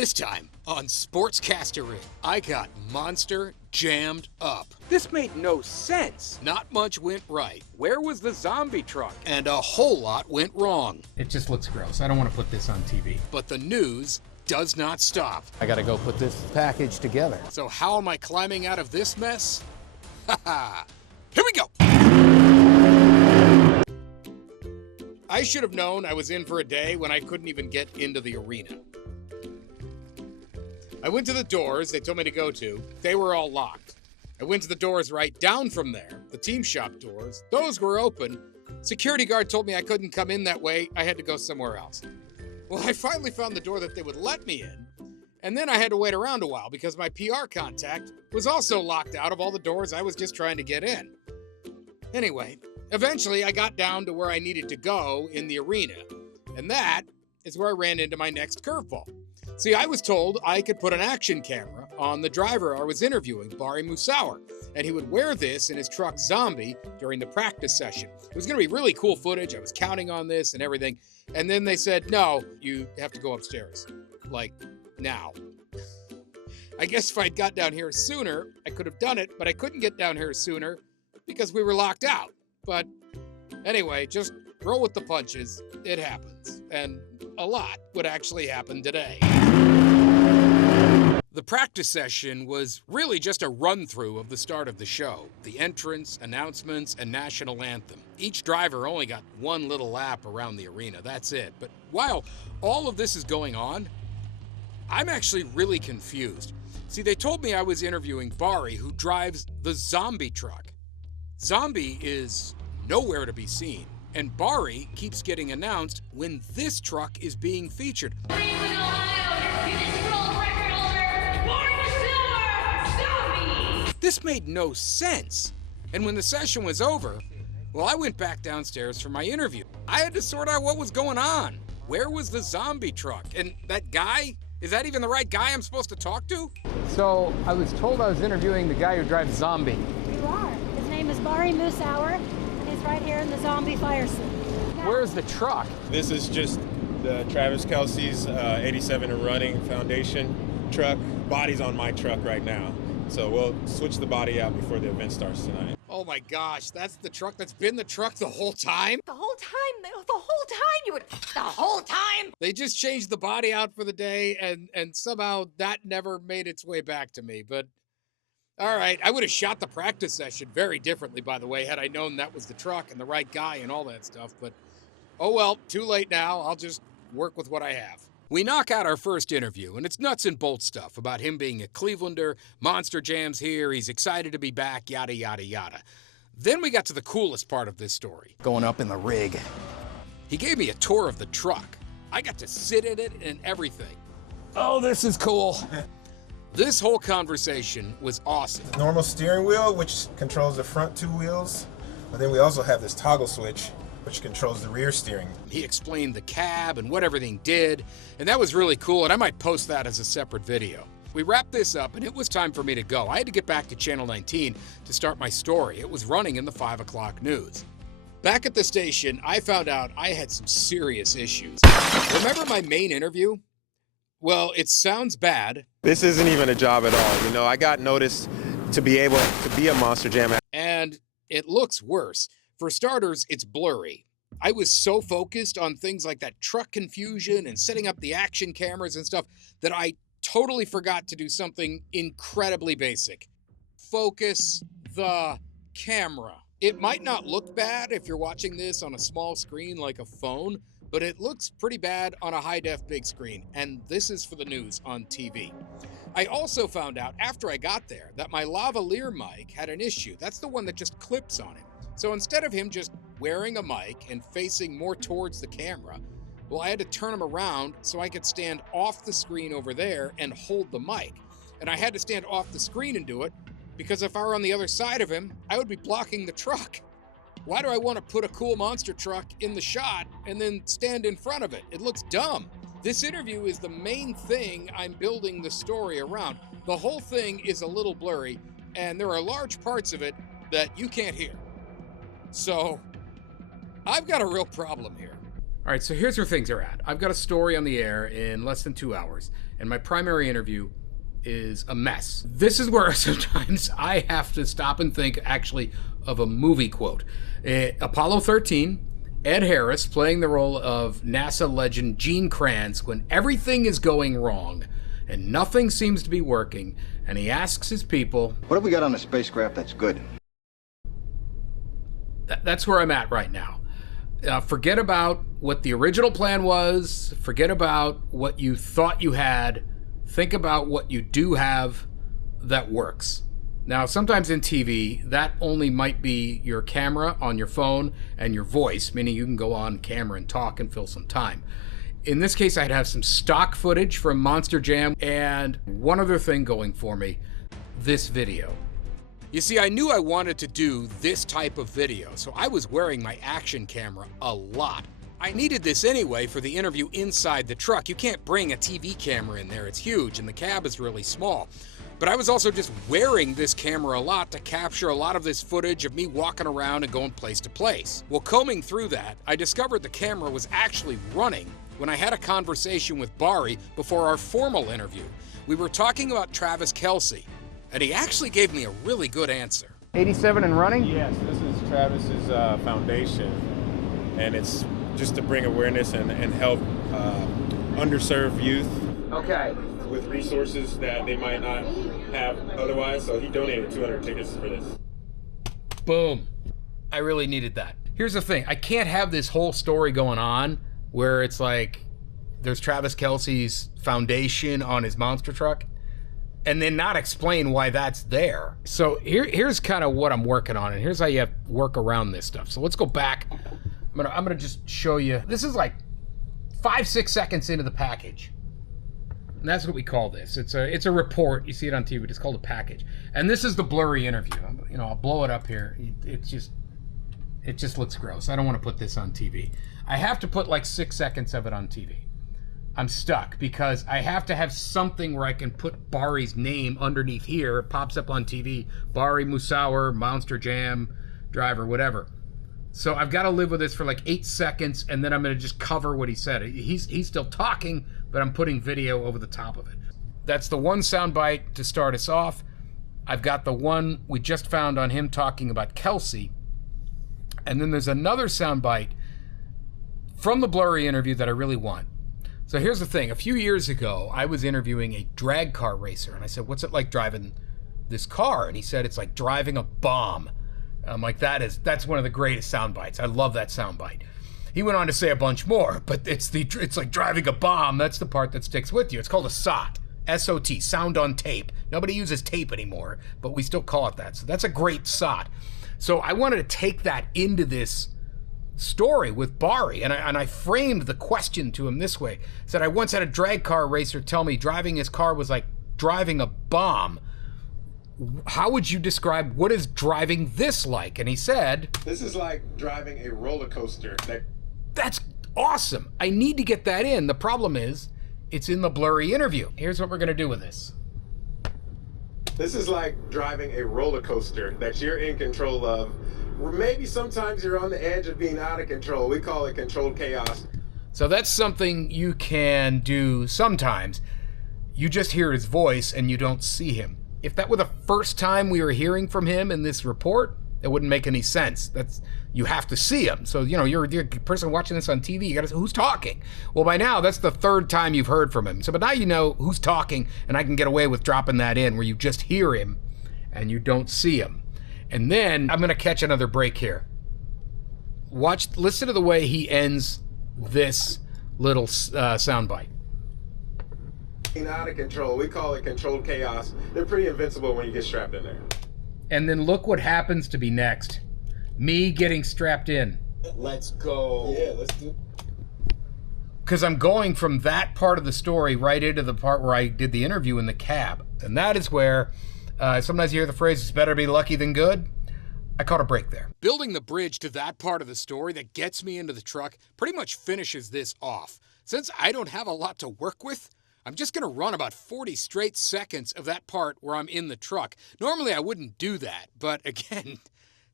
This time on Sportscaster, I got monster jammed up. This made no sense. Not much went right. Where was the zombie truck? And a whole lot went wrong. It just looks gross. I don't want to put this on TV. But the news does not stop. I gotta go put this package together. So how am I climbing out of this mess? Haha. Here we go. I should have known I was in for a day when I couldn't even get into the arena. I went to the doors they told me to go to. They were all locked. I went to the doors right down from there, the team shop doors. Those were open. Security guard told me I couldn't come in that way. I had to go somewhere else. Well, I finally found the door that they would let me in. And then I had to wait around a while because my PR contact was also locked out of all the doors I was just trying to get in. Anyway, eventually I got down to where I needed to go in the arena. And that is where I ran into my next curveball. See, I was told I could put an action camera on the driver I was interviewing, Barry Musauer, and he would wear this in his truck Zombie during the practice session. It was going to be really cool footage. I was counting on this and everything. And then they said, no, you have to go upstairs. Like, now. I guess if I'd got down here sooner, I could have done it, but I couldn't get down here sooner because we were locked out. But anyway, just roll with the punches. It happens. And a lot would actually happen today. The practice session was really just a run-through of the start of the show. The entrance, announcements, and national anthem. Each driver only got one little lap around the arena, that's it. But while all of this is going on, I'm actually really confused. See, they told me I was interviewing Barry, who drives the zombie truck. Zombie is nowhere to be seen, and Barry keeps getting announced when this truck is being featured. This made no sense. And when the session was over, well, I went back downstairs for my interview. I had to sort out what was going on. Where was the zombie truck? And that guy, is that even the right guy I'm supposed to talk to? So, I was told I was interviewing the guy who drives Zombie. You are. His name is Barry Musauer, and he's right here in the zombie fire suit. Where's the truck? This is just the Travis Kelce's 87 and running foundation truck. Body's on my truck right now. So we'll switch the body out before the event starts tonight. Oh my gosh, that's the truck that's been the truck the whole time? The whole time, the whole time. They just changed the body out for the day, and somehow that never made its way back to me. But all right, I would have shot the practice session very differently, by the way, had I known that was the truck and the right guy and all that stuff. But oh well, too late now. I'll just work with what I have. We knock out our first interview, and it's nuts and bolts stuff about him being a Clevelander, Monster Jam's here, he's excited to be back, yada, yada, yada. Then we got to the coolest part of this story. Going up in the rig. He gave me a tour of the truck. I got to sit in it and everything. Oh, this is cool. This whole conversation was awesome. Normal steering wheel, which controls the front two wheels. But then we also have this toggle switch, which controls the rear steering. He explained the cab and what everything did, and that was really cool, and I might post that as a separate video. We wrapped this up, and it was time for me to go. I had to get back to Channel 19 to start my story. It was running in the 5 o'clock news. Back at the station, I found out I had some serious issues. Remember my main interview? Well, it sounds bad. This isn't even a job at all. You know, I got noticed to be able to be a Monster Jam. And it looks worse. For starters, it's blurry. I was so focused on things like that truck confusion and setting up the action cameras and stuff that I totally forgot to do something incredibly basic. Focus the camera. It might not look bad if you're watching this on a small screen like a phone, but it looks pretty bad on a high-def big screen, and this is for the news on TV. I also found out after I got there that my lavalier mic had an issue. That's the one that just clips on it. So instead of him just wearing a mic and facing more towards the camera, well, I had to turn him around so I could stand off the screen over there and hold the mic. And I had to stand off the screen and do it because if I were on the other side of him, I would be blocking the truck. Why do I want to put a cool monster truck in the shot and then stand in front of it? It looks dumb. This interview is the main thing I'm building the story around. The whole thing is a little blurry, and there are large parts of it that you can't hear. So, I've got a real problem here. All right, so here's where things are at. I've got a story on the air in less than 2 hours, and my primary interview is a mess. This is where sometimes I have to stop and think actually of a movie quote. Apollo 13, Ed Harris playing the role of NASA legend Gene Kranz when everything is going wrong and nothing seems to be working, and he asks his people, "What have we got on the spacecraft that's good?" That's where I'm at right now. Forget about what the original plan was. Forget about what you thought you had. Think about what you do have that works. Now, sometimes in TV, that only might be your camera on your phone and your voice, meaning you can go on camera and talk and fill some time. In this case, I'd have some stock footage from Monster Jam and one other thing going for me, this video. You see, I knew I wanted to do this type of video, so I was wearing my action camera a lot. I needed this anyway for the interview inside the truck. You can't bring a TV camera in there, it's huge, and the cab is really small. But I was also just wearing this camera a lot to capture a lot of this footage of me walking around and going place to place. Well, combing through that, I discovered the camera was actually running when I had a conversation with Bari before our formal interview. We were talking about Travis Kelce, and he actually gave me a really good answer. 87 and running? Yes, this is Travis's foundation, and it's just to bring awareness and help underserved youth. Okay. With resources that they might not have otherwise, so he donated 200 tickets for this. Boom. I really needed that. Here's the thing. I can't have this whole story going on where it's like there's Travis Kelce's foundation on his monster truck and then not explain why that's there. So here's kind of what I'm working on, and here's how you have to work around this stuff. So let's go back. I'm gonna just show you. This is like 5-6 seconds into the package. And that's what we call this. It's a report. You see it on TV. It's called a package. And this is the blurry interview. You know, I'll blow it up here. It just looks gross. I don't want to put this on TV. I have to put like 6 seconds of it on TV. I'm stuck because I have to have something where I can put Bari's name underneath here. It pops up on TV. Bari Musauer, Monster Jam, driver, whatever. So I've got to live with this for like 8 seconds, and then I'm going to just cover what he said. He's still talking, but I'm putting video over the top of it. That's the one soundbite to start us off. I've got the one we just found on him talking about Kelce. And then there's another soundbite from the blurry interview that I really want. So here's the thing. A few years ago, I was interviewing a drag car racer, and I said, "What's it like driving this car?" And he said, "It's like driving a bomb." I'm like, that's one of the greatest sound bites. I love that sound bite. He went on to say a bunch more, but it's like driving a bomb. That's the part that sticks with you. It's called a SOT, S-O-T, sound on tape. Nobody uses tape anymore, but we still call it that. So that's a great SOT. So I wanted to take that into this story with Bari, and I framed the question to him this way. I said, I once had a drag car racer tell me driving his car was like driving a bomb. How would you describe what is driving this like? And he said, "This is like driving a roller coaster." That's awesome. I need to get that in. The problem is, it's in the blurry interview. Here's what we're going to do with this. This is like driving a roller coaster that you're in control of. Maybe sometimes you're on the edge of being out of control. We call it controlled chaos. So that's something you can do sometimes. You just hear his voice and you don't see him. If that were the first time we were hearing from him in this report, it wouldn't make any sense. You have to see him. So, you know, you're the person watching this on TV, you gotta say, who's talking? Well, by now, that's the third time you've heard from him. So, but now you know who's talking, and I can get away with dropping that in where you just hear him and you don't see him. And then I'm gonna catch another break here. Listen to the way he ends this little soundbite. Out of control. We call it controlled chaos. They're pretty invincible when you get strapped in there. And then look what happens to be next. Me getting strapped in. Let's go. Yeah, let's do. Because I'm going from that part of the story right into the part where I did the interview in the cab. And that is where sometimes you hear the phrase, "It's better to be lucky than good." I caught a break there. Building the bridge to that part of the story that gets me into the truck pretty much finishes this off. Since I don't have a lot to work with, I'm just going to run about 40 straight seconds of that part where I'm in the truck. Normally I wouldn't do that, but again,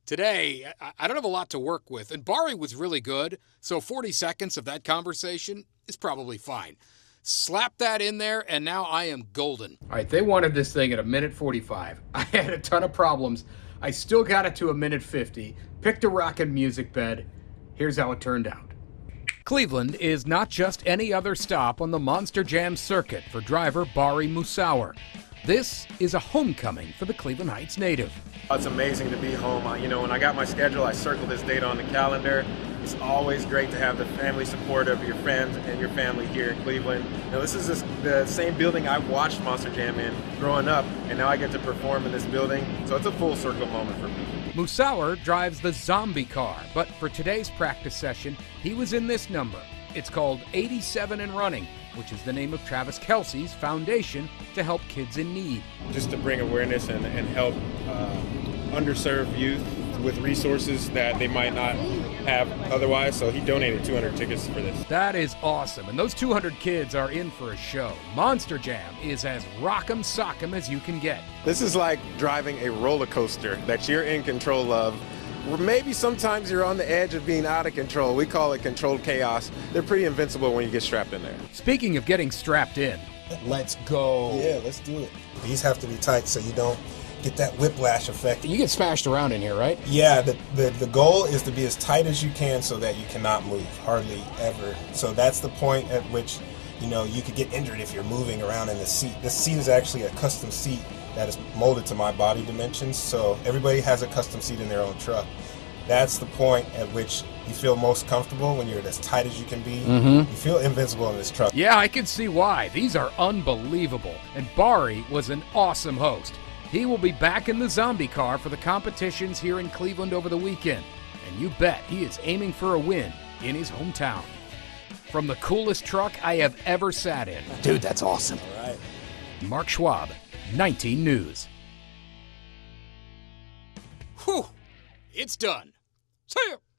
Today, I don't have a lot to work with, and Bari was really good, so 40 seconds of that conversation is probably fine. Slap that in there, and now I am golden. All right, they wanted this thing at 1:45. I had a ton of problems. I still got it to 1:50. Picked a rockin' music bed. Here's how it turned out. Cleveland is not just any other stop on the Monster Jam circuit for driver Bari Musauer. This is a homecoming for the Cleveland Heights native. It's amazing to be home. When I got my schedule, I circled this date on the calendar. It's always great to have the family support of your friends and your family here in Cleveland. This is the same building I watched Monster Jam in growing up, and now I get to perform in this building, so it's a full circle moment for me. Musauer drives the zombie car, but for today's practice session, he was in this number. It's called 87 and Running, which is the name of Travis Kelce's foundation to help kids in need. Just to bring awareness and help underserved youth with resources that they might not have otherwise, so he donated 200 tickets for this. That is awesome, and those 200 kids are in for a show. Monster Jam is as rock'em sock'em as you can get. This is like driving a roller coaster that you're in control of. Maybe sometimes you're on the edge of being out of control. We call it controlled chaos. They're pretty invincible when you get strapped in there. Speaking of getting strapped in, Let's go. Yeah, let's do it. These have to be tight so you don't get that whiplash effect. You get smashed around in here, right? Yeah, the goal is to be as tight as you can so that you cannot move, hardly ever. So that's the point at which, you could get injured if you're moving around in the seat. This seat is actually a custom seat that is molded to my body dimensions, so everybody has a custom seat in their own truck. That's the point at which you feel most comfortable, when you're as tight as you can be. You feel invincible in this truck. yeah, I can see why. These are unbelievable, and Bari was an awesome host. He will be back in the zombie car for the competitions here in Cleveland over the weekend, and you bet he is aiming for a win in his hometown. From the coolest truck I have ever sat in, Dude, that's awesome. All right. Mark Schwab, 19 News. Whew. It's done. See ya.